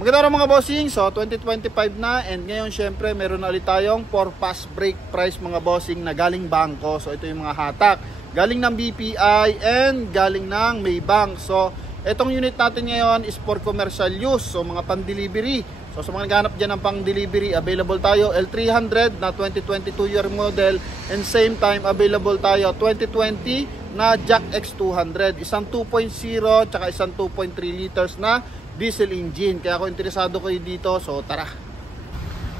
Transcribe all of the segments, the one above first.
Maganda rin mga bossing, so 2025 na and ngayon syempre meron na ulit tayong for fast break price mga bossing na galing bangko. So ito yung mga hatak, galing ng BPI and galing ng Maybank. So itong unit natin ngayon is for commercial use, so mga pan-delivery. So sa mga naghahanap dyan ng pang-delivery, available tayo L300 na 2022 year model and same time available tayo 2020 na Jack X200, isang 2.0 tsaka isang 2.3 liters na diesel engine. Kaya kung interesado kayo dito, so tara.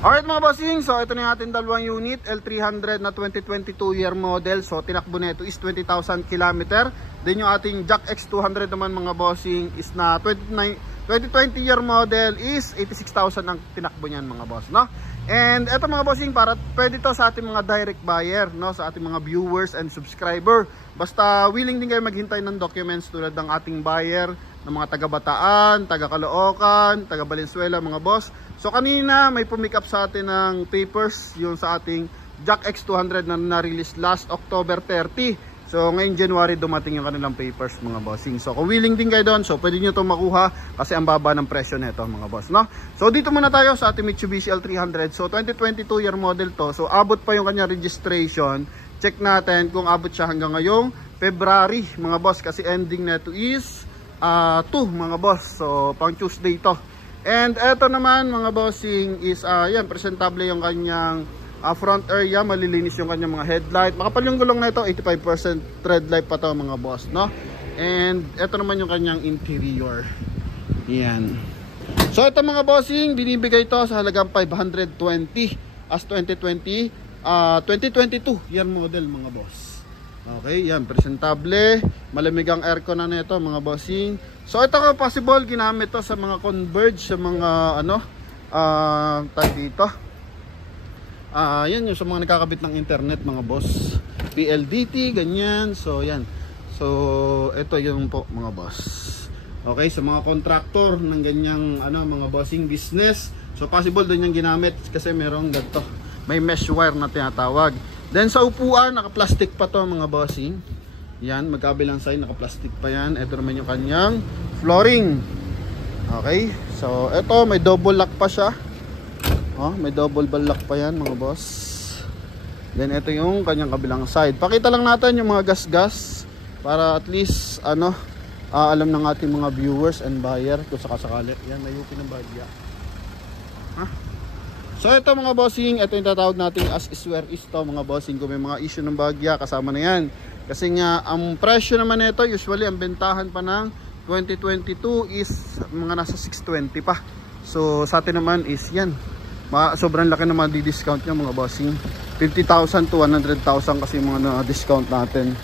Alright mga bossing, so ito na yung ating dalawang unit, L300 na 2022 year model. So tinakbo na ito is 20,000 km. Then yung ating Jack X200 naman mga bossing is na 2020 year model is 86,000 ang tinakbo niyan mga boss, no? And eto mga bossing, para pwede to sa ating mga direct buyer, no? Sa ating mga viewers and subscriber. Basta willing din kayo maghintay ng documents tulad ng ating buyer ng mga taga Bataan, taga Caloocan, taga Valenzuela mga boss. So kanina may pumick up sa atin ng papers yung sa ating Jack X200 na na-release last October 30. So ngayong January dumating yung kanilang papers mga bossing. So kung willing din kayo doon, so pwede nyo ito makuha kasi ang baba ng presyo nito mga boss, no? So dito muna tayo sa ating Mitsubishi L300. So 2022 year model to. So abot pa yung kanya registration. Check natin kung abot siya hanggang ngayong February mga boss, kasi ending na ito is 2 mga boss. So pang Tuesday to. And eto naman mga bossing is yan, presentable yung kanyang front area, malilinis yung kanyang mga headlight. Makapal yung gulong na ito, 85% tread light pa to mga boss, no? And eto naman yung kanyang interior. Yan. So ito mga bossing, binibigay ito sa halagang 520 as 2022 year model mga boss. Okay, yan, presentable, malamig ang aircon na nito mga bossing. So ito ko possible ginamit to sa mga converge, sa mga ano tag dito. Yan yung sa mga nakakabit ng internet mga boss, PLDT ganyan. So yan. So ito yung po mga boss. Okay, sa mga contractor ng ganyang ano mga bossing business, so possible din yung ginamit kasi merong ganito, may mesh wire na tinatawag. Then sa upuan, naka-plastic pa to mga bossing. Yan, magkabilang side naka-plastic pa yan. Ito naman yung kanyang flooring. Okay, so ito may double lock pa siya. Oh, may double lock pa yan mga boss. Then ito yung kanyang kabilang side. Pakita lang natin yung mga gas-gas para at least ano, alam ng ating mga viewers and buyer kung sakasakali. Yan, may UP ng Bagya. So ito mga bossing, ito yung tatawag natin as is where is to mga bossing. Kung may mga issue ng Bagya, kasama na yan. Kasi nga, ang presyo naman nito, usually ang bentahan pa ng 2022 is mga nasa 620 pa. So sa atin naman is yan, sobrang laki naman di-discount nyo mga bossing. 50,000 to 100,000 kasi yung mga na-discount natin.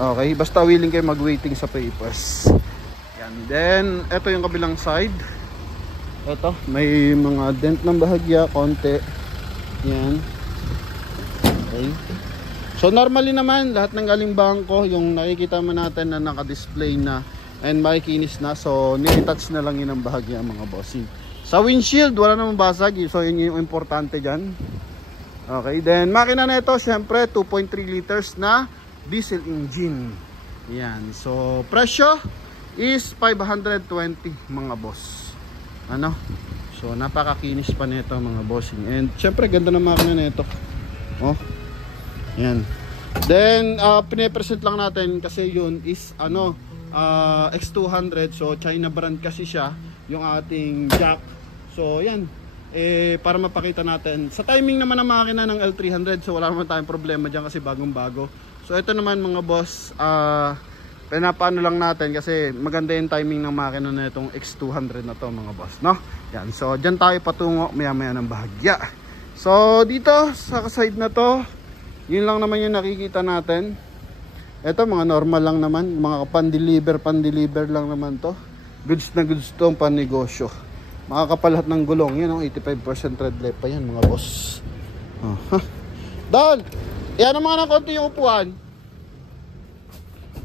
Okay, basta willing kayo mag-waiting sa papers. Yan, then ito yung kabilang side. Ito, may mga dent ng bahagya, konti. Yan. Okay. So normally naman, lahat ng galing bangko, yung nakikita mo natin na naka-display na and makikinis na. So nilitouch na lang yun ang bahagya mga bossing. Sa windshield, wala namang basag. So yun yung importante dyan. Okay, then makina na ito, syempre 2.3 liters na diesel engine. Yan. So presyo is 520 mga boss. Ano? So napakakinis pa nito mga bossing. And syempre ganda ng makina nito. Oh. Yan. Then pine-present lang natin kasi yun is ano, X200. So China brand kasi siya, yung ating Jack. So yan. Para mapakita natin. Sa timing naman ng makina ng L300, so wala naman tayong problema diyan kasi bagong-bago. So ito naman mga boss, pinapaano lang natin kasi maganda yung timing ng makina na itong X200 na to mga boss, no? Yan, so dyan tayo patungo maya-maya ng bahagya. So dito sa side na to, yun lang naman yung nakikita natin. Ito mga normal lang naman, mga pan-deliver lang naman to. Goods na goods to, pan-negosyo. Makakapalat ng gulong, yun, 85% red light pa yan mga boss. Dahil yan ang mga ng konti yung upuan.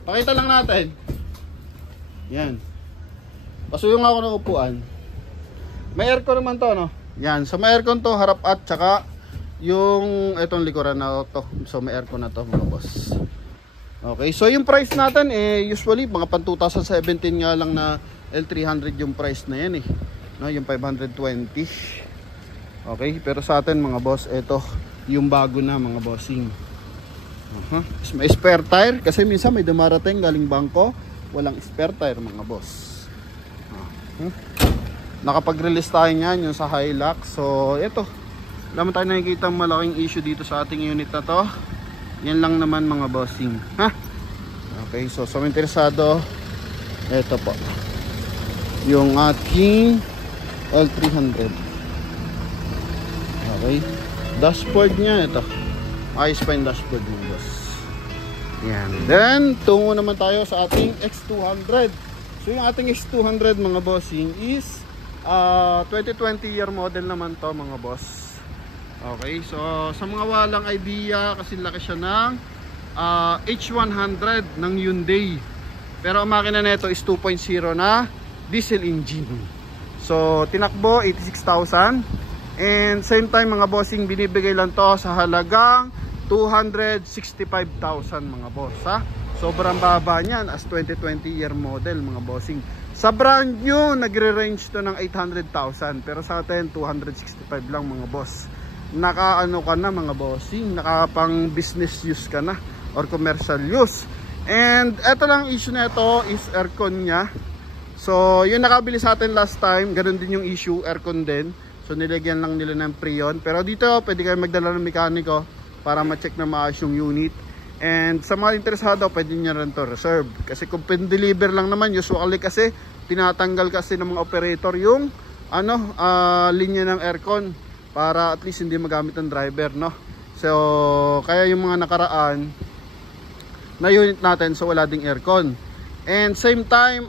Pakita lang natin. Yan. Pasuyong ako ng upuan. May aircon naman to, no? Yan. So may aircon to, harap at tsaka yung itong likuran na to. So may aircon na to mga boss. Okay. So yung price natin usually mga pan 2017 nga lang na L300 yung price na yan no, yung 520. Okay, pero sa atin mga boss, ito yung bago na mga bossing. May spare tire kasi minsan may dumarating galing bangko, walang spare tire mga boss. Nakapag-release tayo niyan yung sa Hilux. So ito, wala man tayo nakikita malaking issue dito sa ating unit na to. Yan lang naman mga bossing. Okay, so sa mga interesado, ito po yung ating L300. Okay, dashboard nya ito, ayos pa yung dashboard mga boss. Yan. Then tungo naman tayo sa ating X200. So yung ating X200 mga bossing is 2020 year model naman to mga boss. Okay, so sa mga walang idea, kasi laki siya ng H100 ng Hyundai. Pero ang makina nito is 2.0 na diesel engine. So tinakbo 86,000. And same time mga bossing, binibigay lang to sa halagang 265,000 mga boss, ha? Sobrang baba niyan as 2020 year model mga bossing. Sa brand new nagre-range to ng 800,000, pero sa atin 265 lang mga boss. Nakaano ka na mga bossing, nakapang business use ka na or commercial use. And eto lang issue na ito is aircon nya. So yun nakabili sa atin last time, ganun din yung issue, aircon din. So nilagyan lang nila ng Freon. Pero dito pwede kayo magdala ng mekaniko para ma-check na maayos yung unit. And sa mga interesado, pwede nyo rin to reserve. Kasi kung pin-deliver lang naman, usually kasi tinatanggal kasi ng mga operator yung linya ng aircon para at least hindi magamit ng driver, no? So kaya yung mga nakaraan na unit natin, so wala ding aircon. And same time,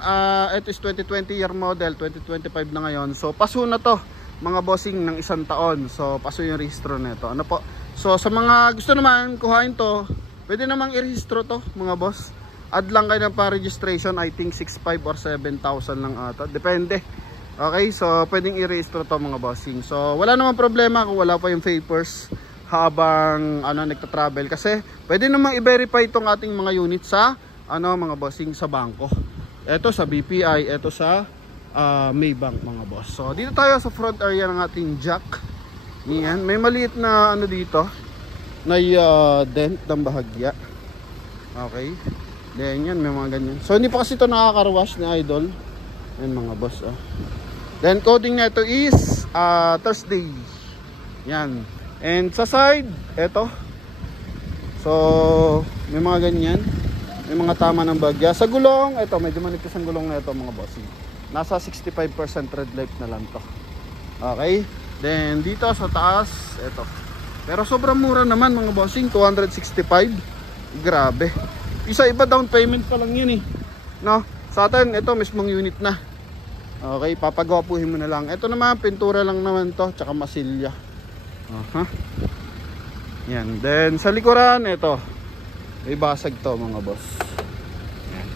ito is 2020 year model, 2025 na ngayon. So paso na to mga bossing ng 1 taon. So paso yung registro nito. Ano po? So sa mga gusto naman kuhain to, pwede namang i-registro to mga boss. Add lang kayo ng pa-registration, I think 6,500 or 7,000 lang ata. Depende. Okay, so pwedeng i-registro to mga bossing. So wala namang problema kung wala pa yung papers habang nagta-travel. Kasi pwede namang i-verify itong ating mga unit sa mga bossing sa bangko. Ito sa BPI, ito sa Maybank mga boss. So dito tayo sa front area ng ating jack. Yan, may maliit na dito na dent ng bahagya. Okay, then yan, may mga ganyan. So hindi pa kasi ito nakaka-wash ni Idol. Yan mga boss. Then coding na ito is Thursday. Yan. And sa side, ito. So may mga ganyan, may mga tama ng bagya. Sa gulong, ito medyo manipis ang gulong na ito mga boss. Nasa 65% red light na lang to. Okay. Then dito sa taas, ito. Pero sobrang mura naman mga bossing, 265. Grabe. Isa iba down payment pa lang yun no? Sa atin, ito mismong unit na. Okay, papagawapuhin mo na lang. Ito naman, pintura lang naman to, tsaka masilya. Yan. Then sa likuran, ito. May basag to mga boss. Yan.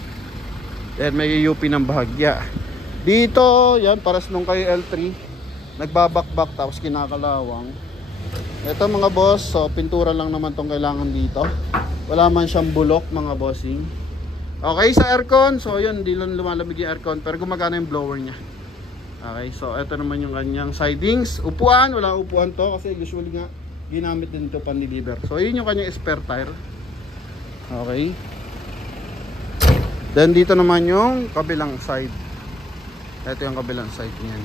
Then may UP ng bahagya. Dito, yan, paras nung kay L3. Nagbabakbak tapos kinakalawang. Ito mga boss, so pintura lang naman tong kailangan dito. Wala man siyang bulok mga bossing. Okay, sa aircon, so yun, hindi lang lumalamig yung aircon, pero gumagana yung blower nya. Okay, so ito naman yung kanyang sidings. Upuan, wala upuan to kasi usually nga ginamit din to pan-deliver. So yun yung kanyang spare tire. Okay. Then dito naman yung kabilang side. Ito yung kabilang side niyan.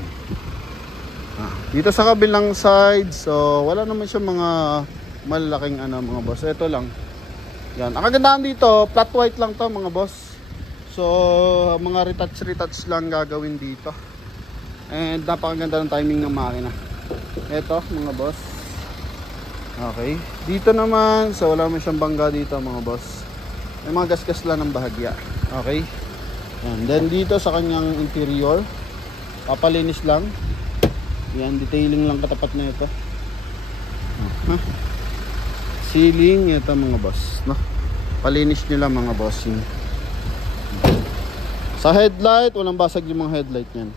Dito sa kabilang side, so wala naman siya mga malalaking mga boss. Ito lang. Yan. Ang kagandahan dito, flat white lang to mga boss. So mga retouch lang gagawin dito. And napakaganda ng timing ng makina. Ito mga boss. Okay. Dito naman, so wala naman siyang bangga dito mga boss. May mga gasgas lang ng bahagya. Okay. And then dito sa kanyang interior, papalinis lang. Yan, detailing lang katapat na ito. Ceiling, ito mga boss, no? Palinis nyo lang mga bossing. Sa headlight, walang basag yung mga headlight nyan.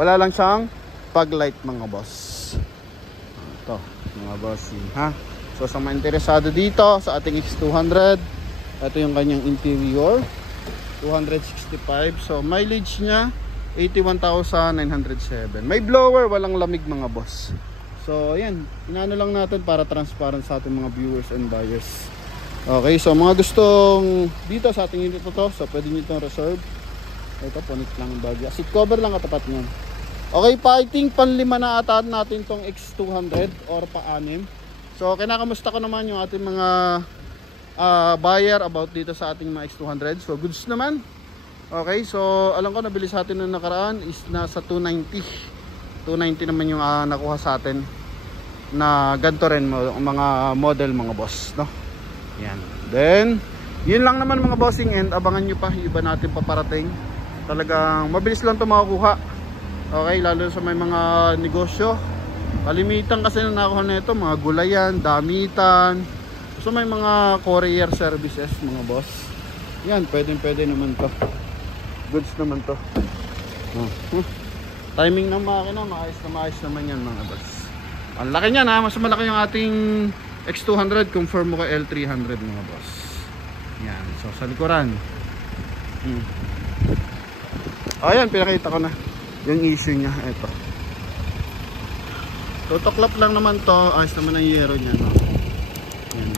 Wala lang siyang paglight mga boss. Ito, mga bossing, ha? So sa mga interesado dito sa ating X200, ito yung kanyang interior, 265. So mileage nya 81,907. May blower, walang lamig mga boss. So ayan, inaano lang natin para transparent sa ating mga viewers and buyers. Okay, so mga gustong dito sa ating unit to, so pwede nyo itong reserve. Ito, punit lang yung bagya. Seat cover lang katapat nyo. Okay, I think panlima na ata natin tong X200 or pa-anim. So kinakamusta ko naman yung ating mga buyer about dito sa ating mga X200. So goods naman. Okay, so alam ko nabili sa atin nung nakaraan is nasa 290 naman yung nakuha sa atin na ganito rin mga model mga boss, no? Yan. Then yun lang naman mga bossing, and abangan nyo pa yung iba natin paparating. Talagang mabilis lang ito makakuha. Okay, lalo sa may mga negosyo. Kalimitan kasi na nakuha na ito mga gulayan, damitan. So may mga courier services mga boss. Yan, pwede naman to. Goods naman to. Timing ng makina, maayos naman yan mga boss. Ang laki niyan ha, mas malaki yung ating X200, confirm mo ka L300 mga boss. Yan, so sa likuran. Ayan, pinakita ko na yung issue niya. Ito, tutuklap lang naman to, ayos naman ang yero niya, no? Yan.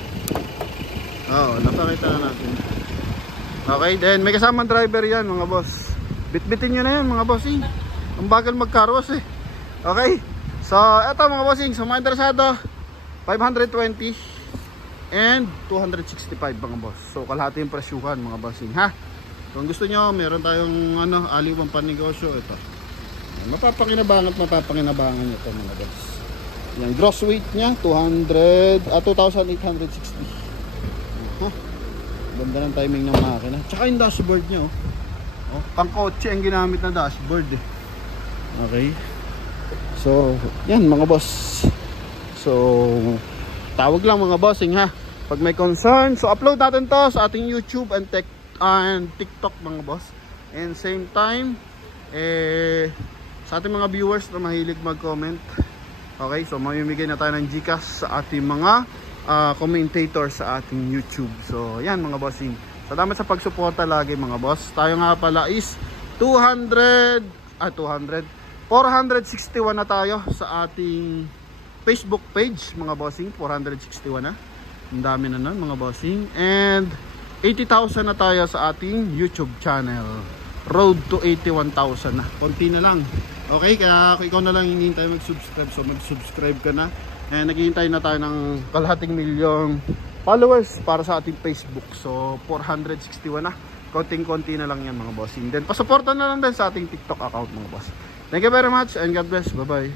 Oo, napakita na natin. Okay, then may kasamang driver yan mga boss. Bitbitin nyo na yan mga bossing. Ang bagal magkarwas eh. Okay, so eto mga bossing, sa mga interesado, 520 and 265 mga boss. So kalahati yung presyuhan mga bossing ha. Kung gusto nyo, meron tayong aliwang panegosyo. Ito, mapapakinabangan nyo ito mga boss. Yan, gross weight nya 2,860. Ganda ng timing ng makina. Tsaka yung dashboard nya pang kotse ang ginamit na dashboard eh. Okay, so yan mga boss. So tawag lang mga bossing ha pag may concern. So upload natin to sa ating YouTube and TikTok mga boss. And same time sa ating mga viewers na mahilig mag-comment. Okay, so mamimigay na tayo ng GCash sa ating mga commentator sa ating YouTube. So yan mga bossing, salamat sa pagsuporta lagi mga boss. Tayo nga pala is 461 na tayo sa ating Facebook page mga bossing. 461 na, ang dami na nun mga bossing. And 80,000 na tayo sa ating YouTube channel. Road to 81,000 na, konti na lang. Okay, kaya kung ikaw na lang hinihintay mag-subscribe, so mag-subscribe ka na. And naghihintay na tayo ng kalahating milyong followers para sa ating Facebook. So 461 na, konting-konti na lang yan mga bossing. Then pasuporta na lang din sa ating TikTok account mga boss. Thank you very much and God bless. Bye bye.